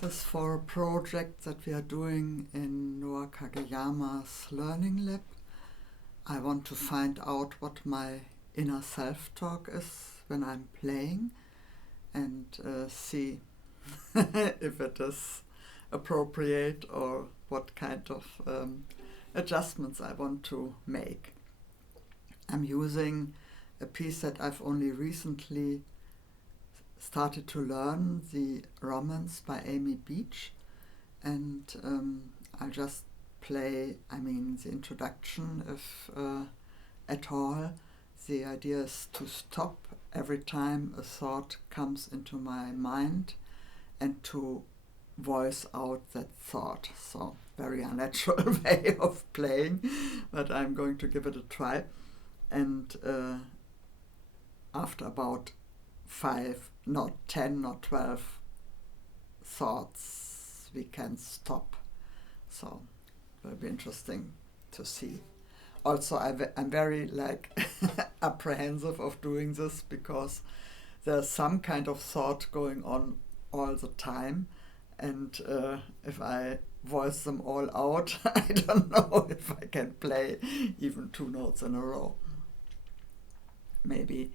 This is for a project that we are doing in Noah Kageyama's Learning Lab. I want to find out what my inner self-talk is when I'm playing and see if it is appropriate or what kind of adjustments I want to make. I'm using a piece that I've only recently started to learn, the Romance by Amy Beach, and I'll just play, the introduction if at all. The idea is to stop every time a thought comes into my mind and to voice out that thought. So very unnatural way of playing, but I'm going to give it a try. And after about 5, not 10, not 12 thoughts, we can stop. So it will be interesting to see. Also, I'm very apprehensive of doing this because there's some kind of thought going on all the time, and if I voice them all out, I don't know if I can play even 2 notes in a row. Maybe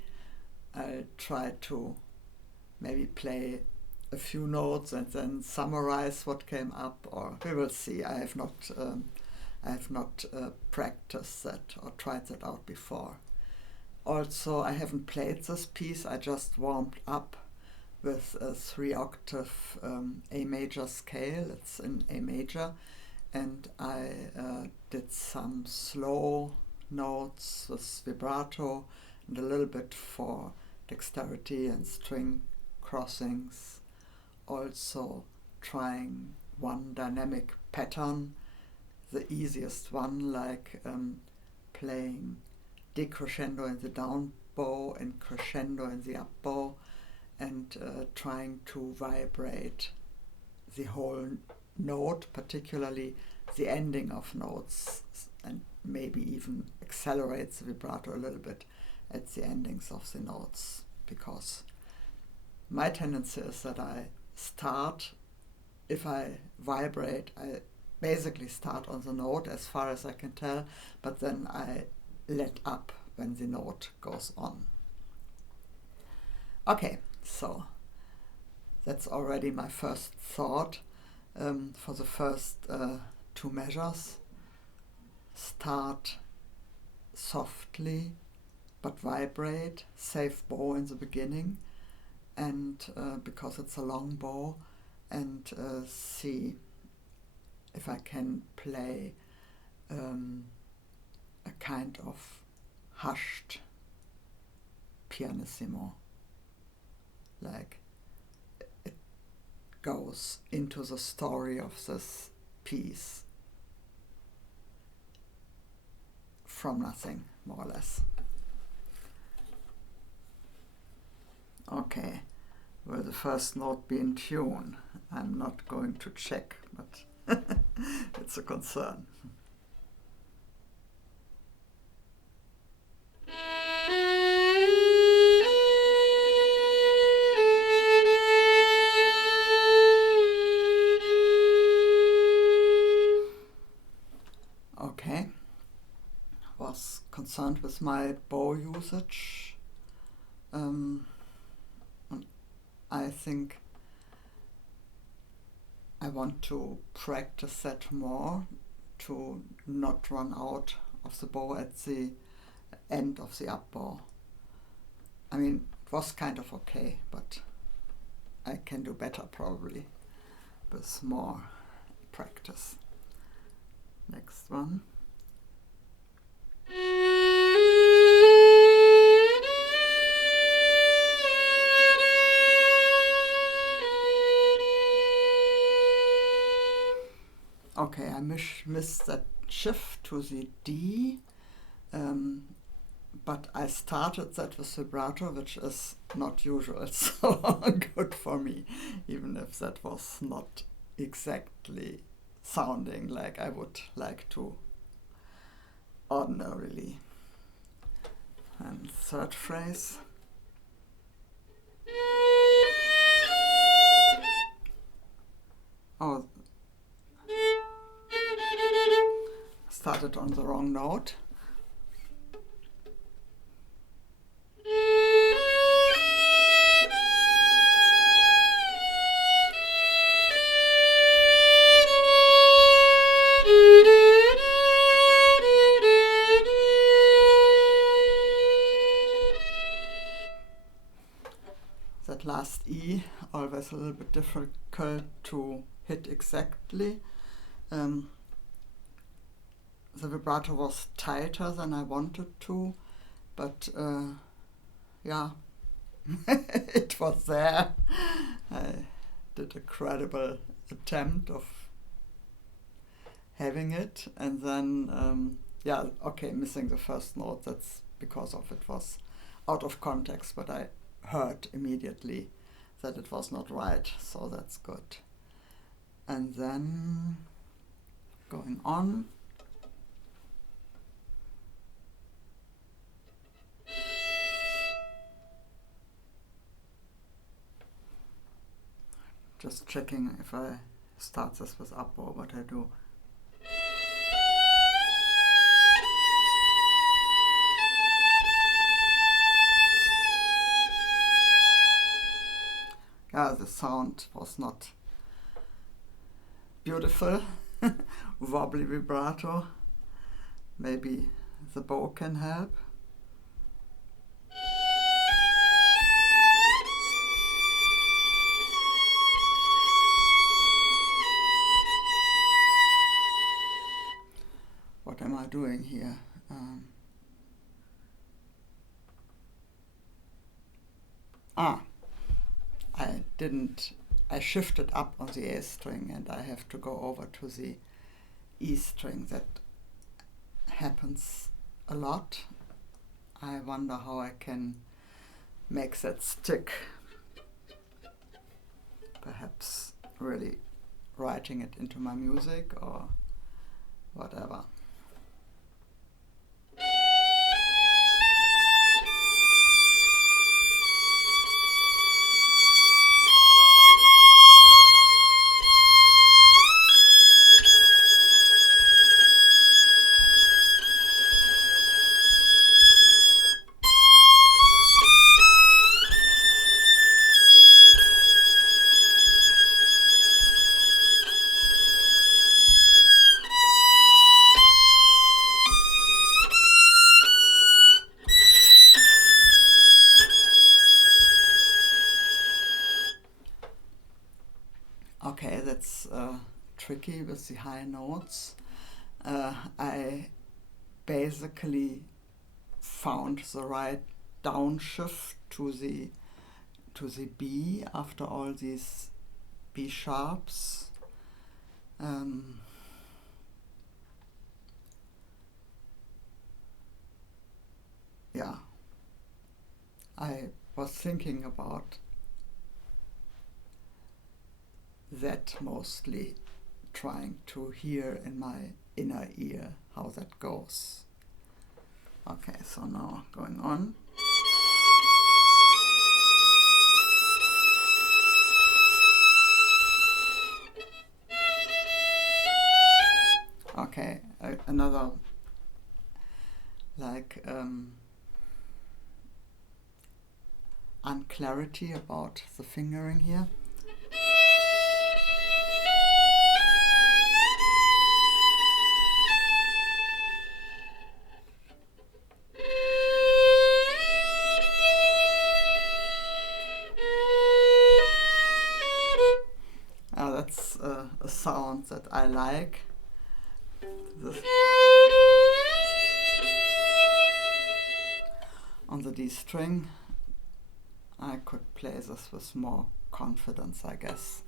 I'll try to play a few notes and then summarize what came up, or we will see. I have not practiced that or tried that out before. Also, I haven't played this piece. I just warmed up with a 3-octave A major scale. It's in A major, and I did some slow notes with vibrato and a little bit for dexterity and string crossings. Also trying one dynamic pattern, the easiest one, like playing decrescendo in the down bow and crescendo in the up bow, and trying to vibrate the whole note, particularly the ending of notes, and maybe even accelerate the vibrato a little bit at the endings of the notes, because my tendency is that if I vibrate, I basically start on the note as far as I can tell, but then I let up when the note goes on. Okay, so that's already my first thought for the first 2 measures. Start softly but vibrate, safe bow in the beginning, and because it's a long bow, and see if I can play a kind of hushed pianissimo, like it goes into the story of this piece from nothing, more or less. Okay, will the first note be in tune? I'm not going to check, but it's a concern. Okay, was concerned with my bow usage. I think I want to practice that more, to not run out of the bow at the end of the up bow. It was kind of okay, but I can do better probably with more practice. Next one. Okay, I missed that shift to the D, but I started that with vibrato, which is not usual, so good for me, even if that was not exactly sounding like I would like to ordinarily. And third phrase. started on the wrong note. That last E, always a little bit difficult to hit exactly. The vibrato was tighter than I wanted to, but yeah, it was there. I did a credible attempt of having it, and then yeah, okay, missing the first note. That's because of it was out of context, but I heard immediately that it was not right, so that's good. And then going on. Just checking if I start this with up or what I do. Yeah, the sound was not beautiful. Wobbly vibrato. Maybe the bow can help. What am I doing here? I shifted up on the A string and I have to go over to the E string. That happens a lot. I wonder how I can make that stick. Perhaps really writing it into my music or whatever. Okay, that's tricky with the high notes. I basically found the right downshift to the B after all these B sharps. Yeah, I was thinking about that mostly, trying to hear in my inner ear how that goes. Okay, so now going on. Okay, another like unclarity about the fingering here. That's a sound that I like. This on the D string, I could play this with more confidence, I guess.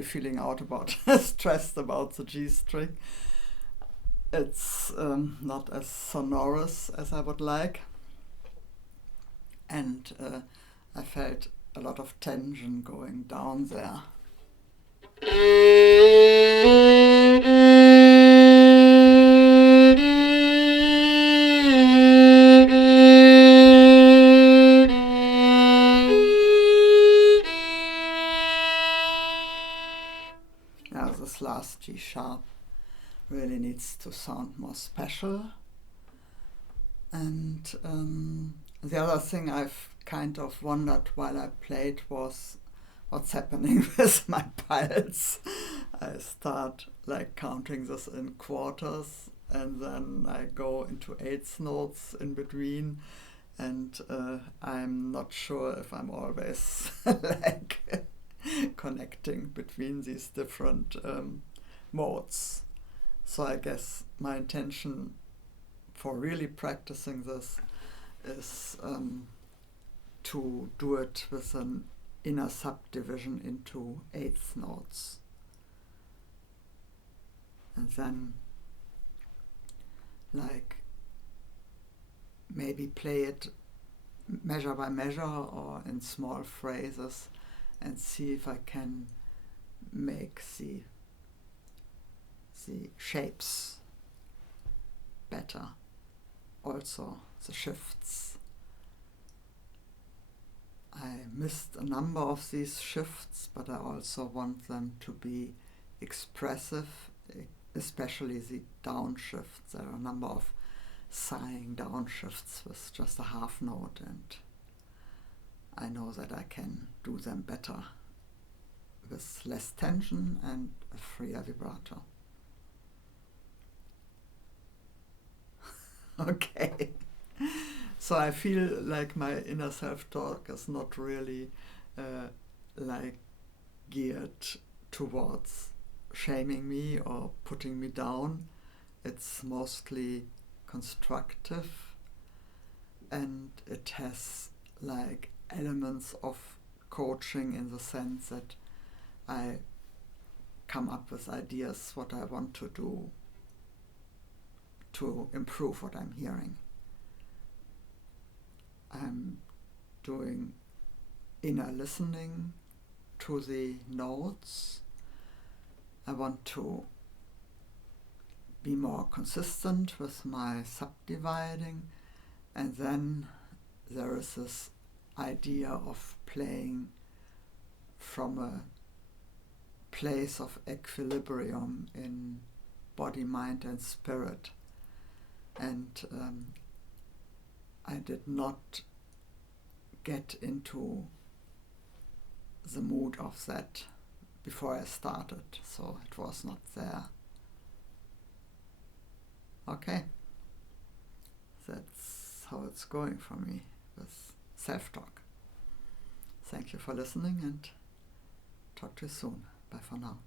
Feeling out about stressed about the G string. It's not as sonorous as I would like, and I felt a lot of tension going down there. Now this last G sharp really needs to sound more special. And the other thing I've kind of wondered while I played was what's happening with my pulse. I start like counting this in quarters, and then I go into eighth notes in between, and I'm not sure if I'm always like connecting between these different modes. So I guess my intention for really practicing this is to do it with an inner subdivision into eighth notes. And then like maybe play it measure by measure or in small phrases and see if I can make the shapes better. Also the shifts. I missed a number of these shifts, but I also want them to be expressive, especially the downshifts. There are a number of sighing downshifts with just a half note, and I know that I can do them better with less tension and a freer vibrato. Okay. So I feel like my inner self-talk is not really like geared towards shaming me or putting me down. It's mostly constructive, and it has like elements of coaching in the sense that I come up with ideas what I want to do to improve what I'm hearing. I'm doing inner listening to the notes. I want to be more consistent with my subdividing, and then there is this idea of playing from a place of equilibrium in body, mind and spirit. And I did not get into the mood of that before I started, so it was not there. Okay, that's how it's going for me with self-talk. Thank you for listening, and talk to you soon. Bye for now.